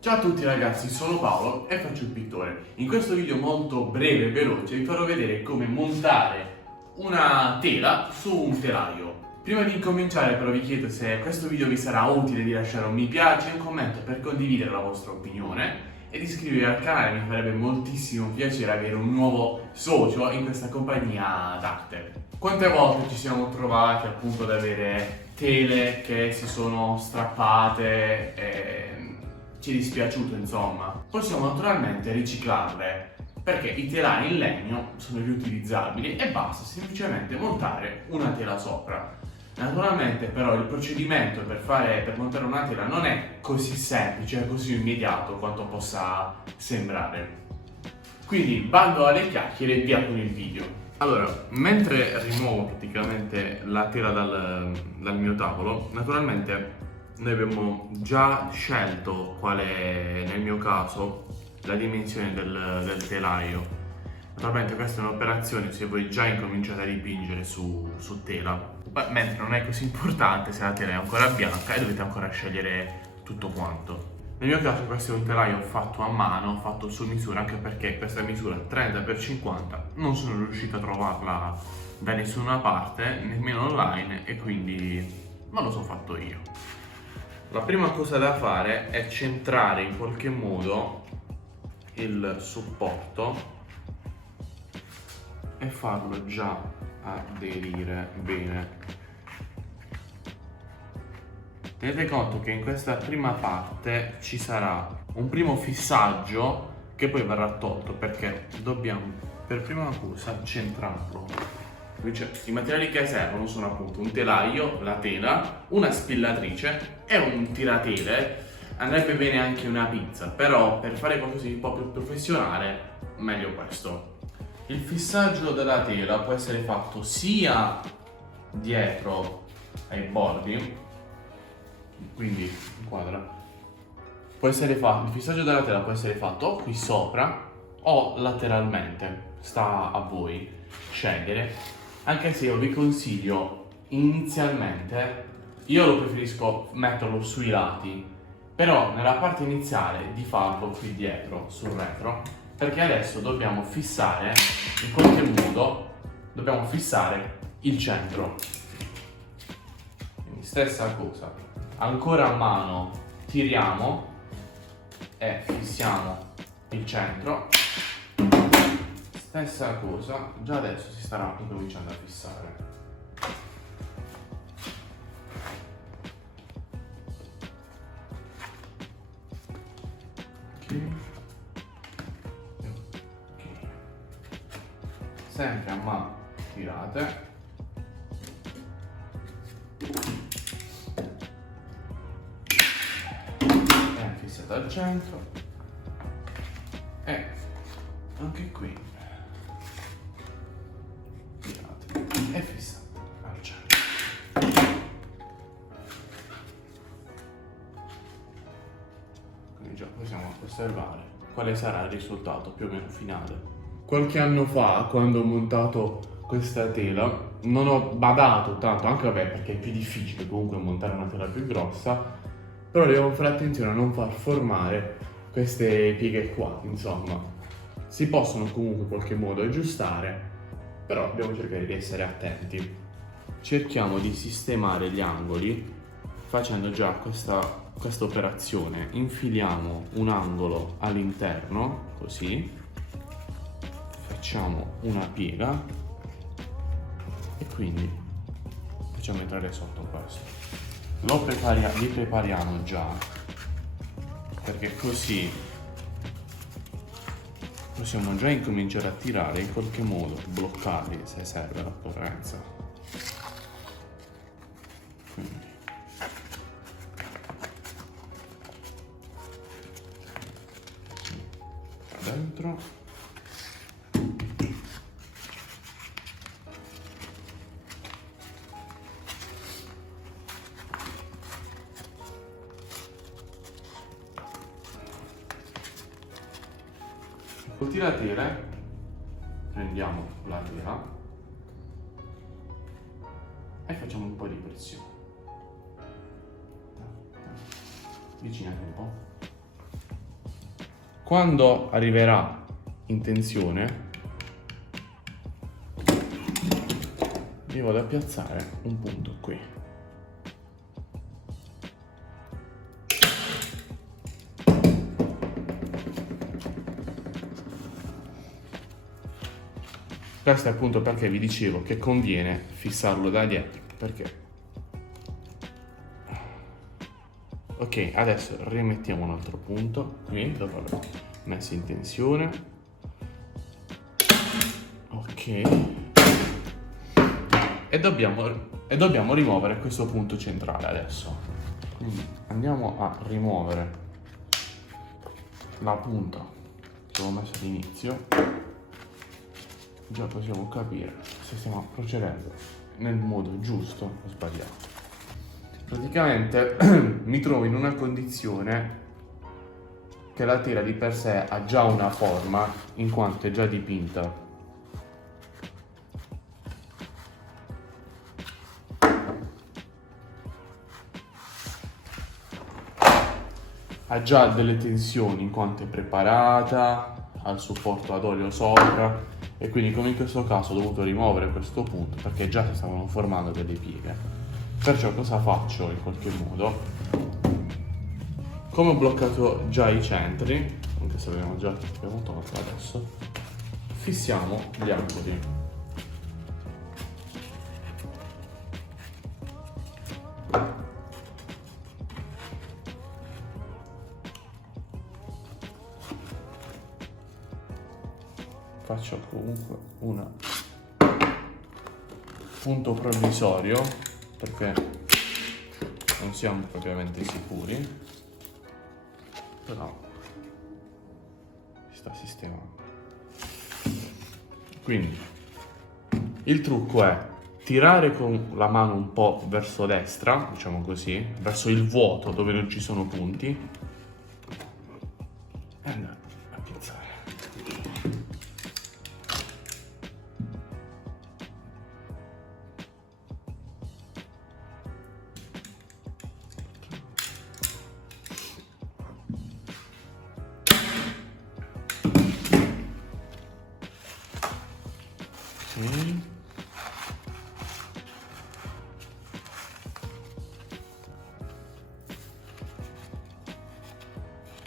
Ciao a tutti ragazzi, sono Paolo e faccio il pittore. In questo video molto breve e veloce vi farò vedere come montare una tela su un telaio. Prima di incominciare però vi chiedo se questo video vi sarà utile di lasciare un mi piace e un commento per condividere la vostra opinione e di iscrivervi al canale, mi farebbe moltissimo piacere avere un nuovo socio in questa compagnia d'arte. Quante volte ci siamo trovati appunto ad avere tele che si sono strappate e ci è dispiaciuto insomma. Possiamo naturalmente riciclarle perché i telai in legno sono riutilizzabili e basta semplicemente montare una tela sopra. Naturalmente però il procedimento per montare una tela non è così semplice, così immediato quanto possa sembrare. Quindi bando alle chiacchiere e via con il video. Allora, mentre rimuovo praticamente la tela dal mio tavolo, naturalmente noi abbiamo già scelto qual è, nel mio caso, la dimensione del telaio. Naturalmente questa è un'operazione se voi già incominciate a dipingere su tela, mentre non è così importante se la tela è ancora bianca e dovete ancora scegliere tutto quanto. Nel mio caso questo è un telaio fatto a mano, fatto su misura, anche perché questa misura 30x50 non sono riuscito a trovarla da nessuna parte, nemmeno online, e quindi me lo sono fatto io. La prima cosa da fare è centrare in qualche modo il supporto e farlo già aderire bene. Tenete conto che in questa prima parte ci sarà un primo fissaggio che poi verrà tolto perché dobbiamo per prima cosa centrarlo. I materiali che servono sono appunto un telaio, la tela, una spillatrice e un tiratele. Andrebbe bene anche una pinza, però per fare qualcosa di un po' più professionale, meglio questo. Il fissaggio della tela può essere fatto sia dietro ai bordi, quindi inquadra. Può essere fatto, il fissaggio della tela può essere fatto o qui sopra o lateralmente, sta a voi scegliere. Anche se io vi consiglio inizialmente, io lo preferisco metterlo sui lati, però nella parte iniziale di farlo qui dietro, sul retro, perché adesso dobbiamo fissare, in qualche modo, dobbiamo fissare il centro. Quindi stessa cosa, ancora a mano tiriamo e fissiamo il centro. Stessa cosa, già adesso si starà incominciando a fissare. Ok. Sempre a mano tirate. E fissate al centro. E anche qui e fissate al centro. Quindi già possiamo osservare quale sarà il risultato più o meno finale. Qualche anno fa, quando ho montato questa tela, non ho badato tanto, anche vabbè perché è più difficile comunque montare una tela più grossa, però devo fare attenzione a non far formare queste pieghe qua, insomma. Si possono comunque in qualche modo aggiustare, però dobbiamo cercare di essere attenti. Cerchiamo di sistemare gli angoli facendo già questa operazione. Infiliamo un angolo all'interno, così. Facciamo una piega e quindi facciamo entrare sotto questo. Li prepariamo già, perché così possiamo già incominciare a tirare, in qualche modo bloccarli se serve la potenza. Quindi dentro. Col tiratele prendiamo la tela e facciamo un po' di pressione. Avvicinati un po'. Quando arriverà in tensione vi vado a piazzare un punto qui. Questo è appunto perché vi dicevo che conviene fissarlo da dietro, perché ok, adesso rimettiamo un altro punto qui dopo aver messo in tensione. Ok, e dobbiamo rimuovere questo punto centrale adesso. Quindi andiamo a rimuovere la punta che avevo messo all'inizio. Già possiamo capire se stiamo procedendo nel modo giusto o sbagliato. Praticamente mi trovo in una condizione che la tela di per sé ha già una forma in quanto è già dipinta. Ha già delle tensioni in quanto è preparata, ha il supporto ad olio sopra. E quindi come in questo caso ho dovuto rimuovere questo punto perché già si stavano formando delle pieghe. Perciò cosa faccio in qualche modo? Come ho bloccato già i centri, anche se abbiamo tolto adesso, fissiamo gli angoli. Faccio comunque un punto provvisorio perché non siamo propriamente sicuri, però si sta sistemando. Quindi il trucco è tirare con la mano un po' verso destra, diciamo così, verso il vuoto dove non ci sono punti e andare a piazzare.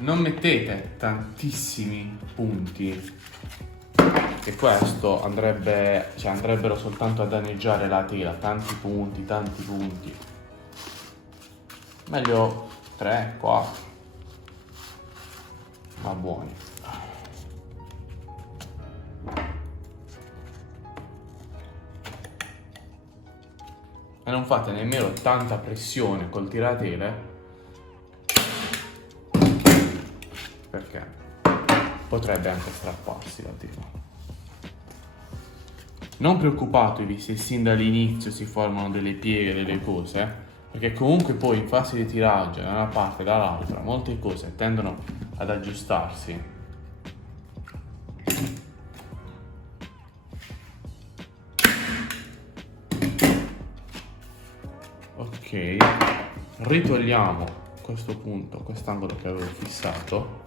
Non mettete tantissimi punti, che questo andrebbero soltanto a danneggiare la tela. Tanti punti. Meglio 3, 4, ma buoni. E non fate nemmeno tanta pressione col tiratele, perché potrebbe anche strapparsi la tela. Non preoccupatevi se sin dall'inizio si formano delle pieghe, delle cose, perché comunque poi in fase di tiraggio da una parte e dall'altra molte cose tendono ad aggiustarsi. Ok, ritogliamo questo punto, quest'angolo che avevo fissato.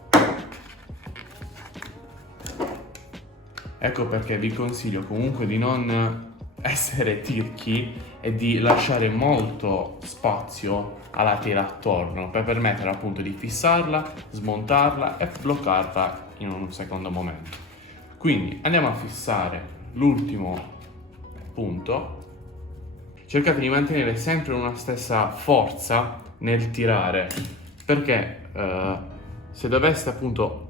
Ecco perché vi consiglio comunque di non essere tirchi e di lasciare molto spazio alla tela attorno per permettere appunto di fissarla, smontarla e bloccarla in un secondo momento. Quindi andiamo a fissare l'ultimo punto. Cercate di mantenere sempre una stessa forza nel tirare, perché se doveste appunto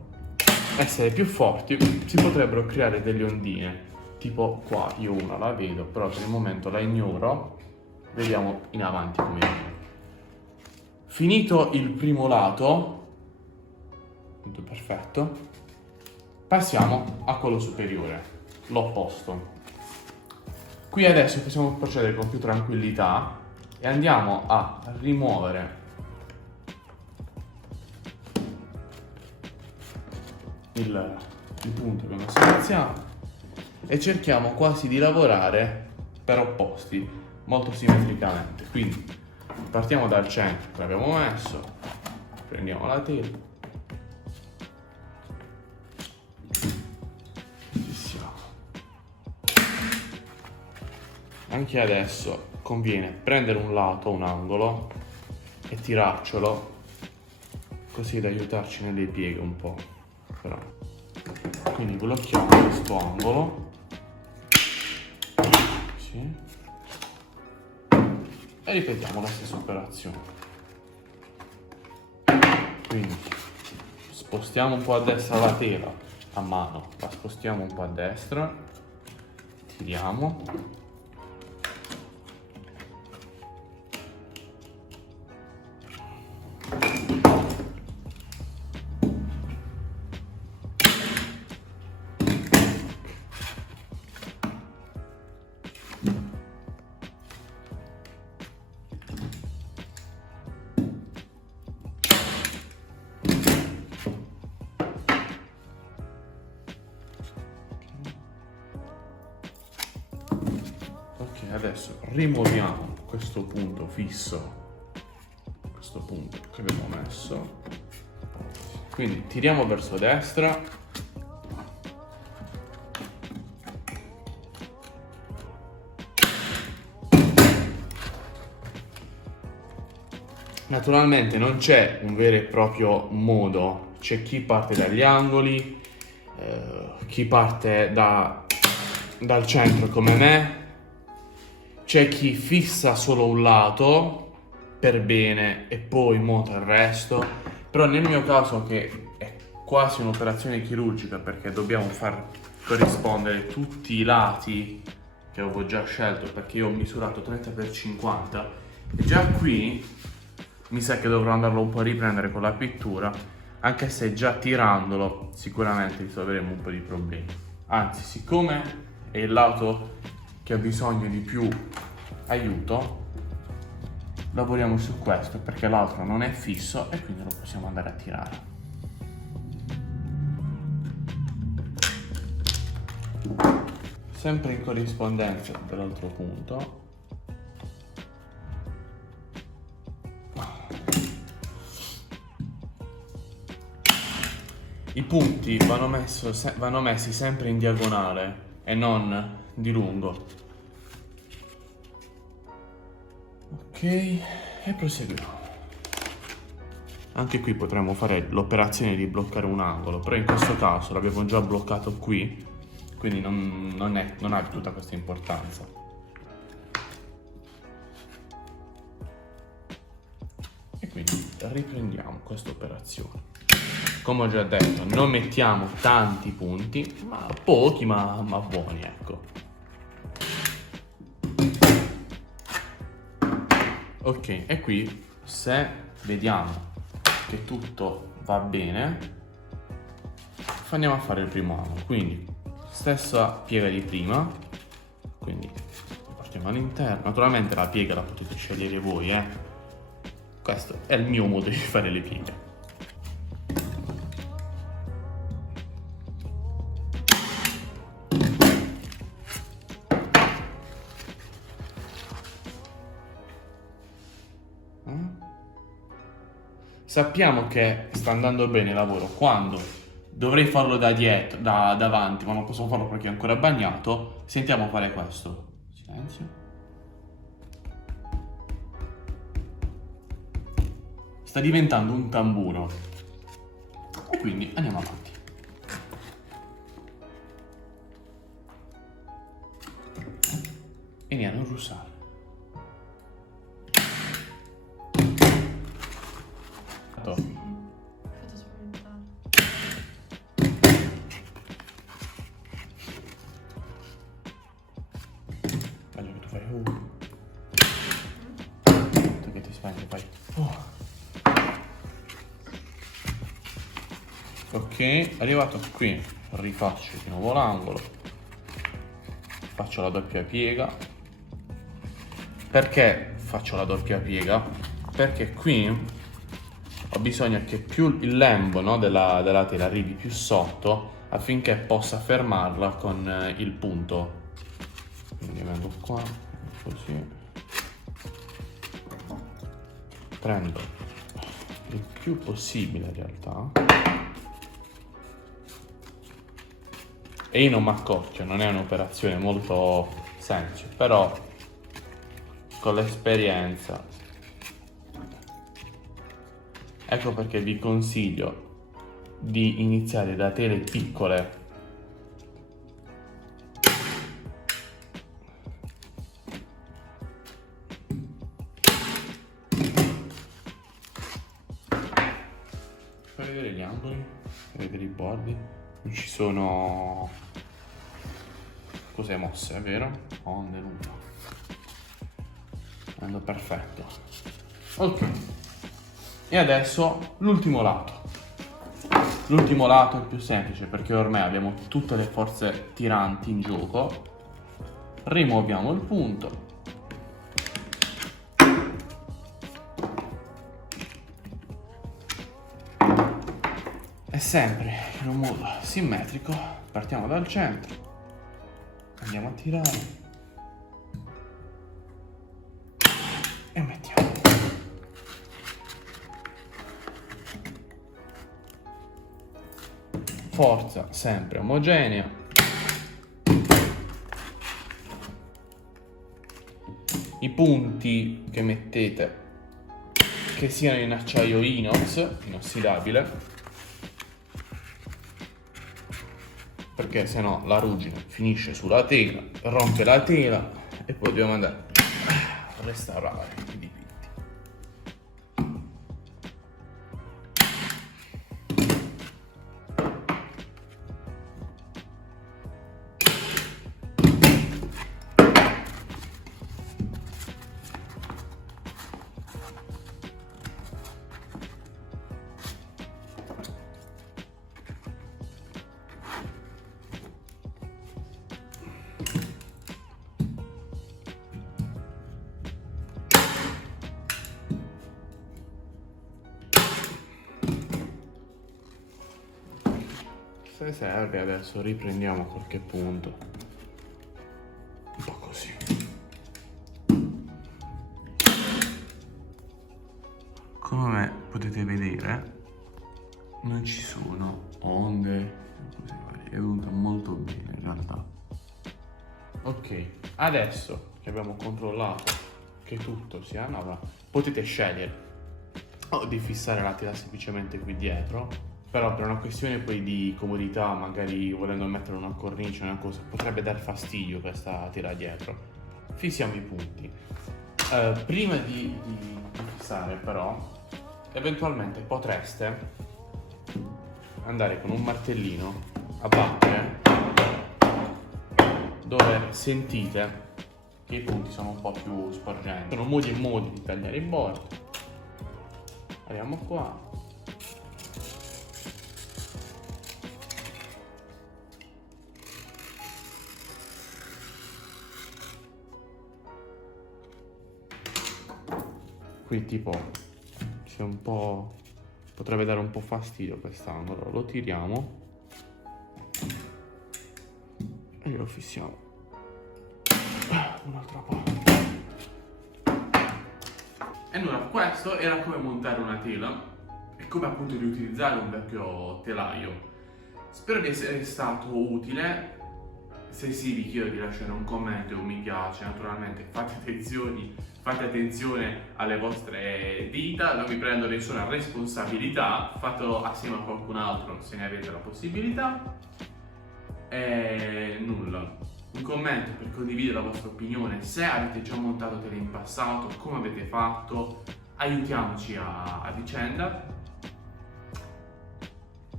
essere più forti si potrebbero creare delle ondine, tipo qua io una la vedo, però per il momento la ignoro. Vediamo in avanti come viene. Finito il primo lato, tutto perfetto, passiamo a quello superiore, l'opposto. Qui adesso possiamo procedere con più tranquillità e andiamo a rimuovere il punto che abbiamo selezionato e cerchiamo quasi di lavorare per opposti, molto simmetricamente. Quindi partiamo dal centro che abbiamo messo, prendiamo la tela anche adesso conviene prendere un lato, un angolo e tirarcelo così da aiutarci nelle pieghe un po'. Però. Quindi blocchiamo questo angolo. Sì. E ripetiamo la stessa operazione. Quindi spostiamo un po' a destra la tela a mano, la spostiamo un po' a destra, tiriamo. Ok, adesso rimuoviamo questo punto fisso, questo punto che abbiamo messo. Quindi tiriamo verso destra. Naturalmente non c'è un vero e proprio modo, c'è chi parte dagli angoli, chi parte dal centro come me, c'è chi fissa solo un lato per bene e poi monta il resto, però nel mio caso, che è quasi un'operazione chirurgica perché dobbiamo far corrispondere tutti i lati che avevo già scelto, perché io ho misurato 30x50 e già qui mi sa che dovrò andarlo un po' a riprendere con la pittura, anche se già tirandolo sicuramente risolveremo un po' di problemi. Anzi, siccome è il lato che ha bisogno di più aiuto, lavoriamo su questo perché l'altro non è fisso e quindi lo possiamo andare a tirare. Sempre in corrispondenza dell'altro punto. I punti vanno messi sempre in diagonale e non di lungo. Ok, e proseguiamo. Anche qui potremmo fare l'operazione di bloccare un angolo, però in questo caso l'abbiamo già bloccato qui, quindi non ha tutta questa importanza. E quindi riprendiamo questa operazione. Come ho già detto, non mettiamo tanti punti, ma pochi ma buoni, ecco. Ok, e qui se vediamo che tutto va bene, andiamo a fare il primo angolo. Quindi stessa piega di prima, quindi lo portiamo all'interno. Naturalmente la piega la potete scegliere voi, Questo è il mio modo di fare le pieghe. Sappiamo che sta andando bene il lavoro quando dovrei farlo da dietro, da davanti, ma non posso farlo perché è ancora bagnato. Sentiamo fare questo. Silenzio. Sta diventando un tamburo. E quindi andiamo avanti. E non russare. Sì, fatto spaventare. Voglio che tu fai tu che ti spaventi, fai Ok, arrivato qui rifaccio di nuovo l'angolo, faccio la doppia piega. Perché faccio la doppia piega? Perché qui ho bisogno che più il lembo, no, della tela arrivi più sotto affinché possa fermarla con il punto. Quindi vengo qua, così. Prendo il più possibile in realtà. E io non mi accorcio, non è un'operazione molto semplice, però con l'esperienza. Ecco perché vi consiglio di iniziare da tele piccole. Fai vedere gli angoli, fai vedere i bordi. Non ci sono cose mosse, è vero? Onde, nulla. Andando perfetto. Ok. E adesso l'ultimo lato. L'ultimo lato è il più semplice perché ormai abbiamo tutte le forze tiranti in gioco. Rimuoviamo il punto. E sempre in un modo simmetrico partiamo dal centro, andiamo a tirare e mettiamo. Forza sempre omogenea. I punti che mettete che siano in acciaio inox, inossidabile, perché sennò la ruggine finisce sulla tela, rompe la tela e poi dobbiamo andare a restaurare i dipinti. Se serve adesso riprendiamo qualche punto, un po' così. Come potete vedere non ci sono onde, così varie. È venuto molto bene in realtà. Ok, adesso che abbiamo controllato che tutto sia andava, potete scegliere o di fissare la tela semplicemente qui dietro. Però per una questione poi di comodità, magari volendo mettere una cornice, una cosa, potrebbe dar fastidio questa tela dietro. Fissiamo i punti. Prima di fissare però, eventualmente potreste andare con un martellino a battere dove sentite che i punti sono un po' più sporgenti. Sono modi e modi di tagliare i bordi. Arriviamo qua. Qui tipo c'è un po', potrebbe dare un po' fastidio quest'angolo, lo tiriamo e lo fissiamo un'altra parte. E allora questo era come montare una tela e come appunto riutilizzare un vecchio telaio. Spero di essere stato utile. Se sì, vi chiedo di lasciare un commento e un mi piace. Naturalmente fate attenzione alle vostre dita, non vi prendo nessuna responsabilità, fatelo assieme a qualcun altro se ne avete la possibilità. E nulla, un commento per condividere la vostra opinione, se avete già montato tele in passato, come avete fatto, aiutiamoci a vicenda.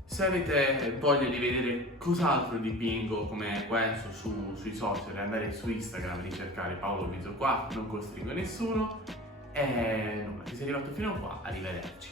Se avete voglia di vedere cos'altro dipingo come questo sui social, andare su Instagram e ricercare Paolo Viso qua, non costringo nessuno. E nulla, se sei arrivato fino a qua, arrivederci.